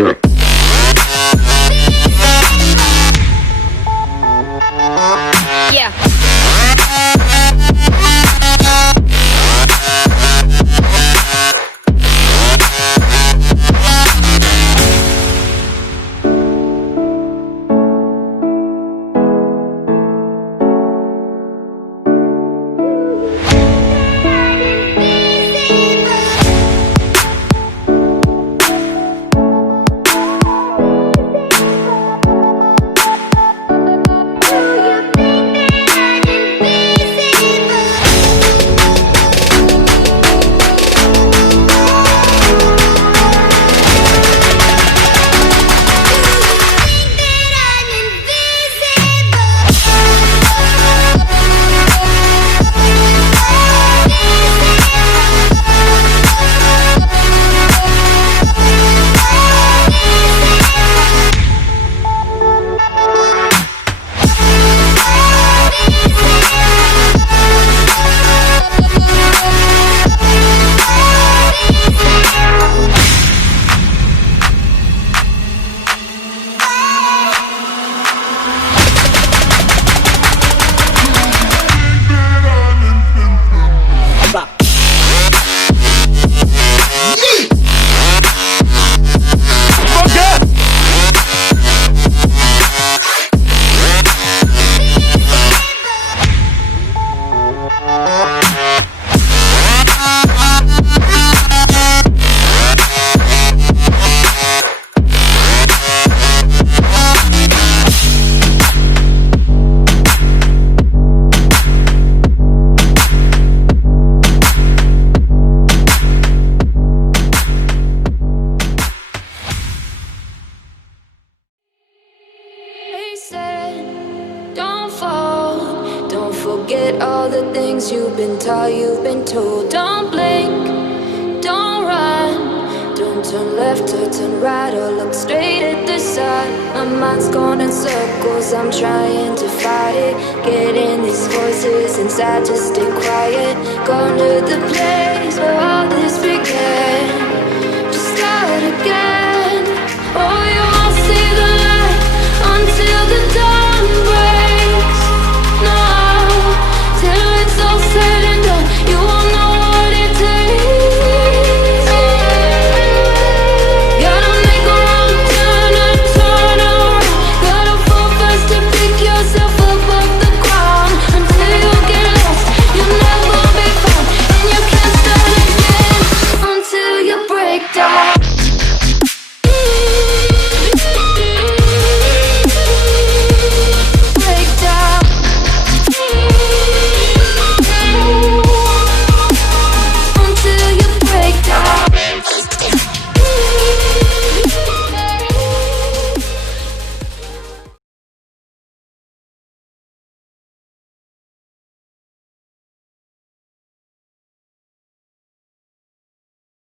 Yeah. Forget all the things you've been taught, you've been told. Don't blink, don't run, don't turn left or turn right or look straight at the sun. My mind's going in circles, I'm trying to fight it. Getting these voices inside to stay quiet. Gone to the place where all this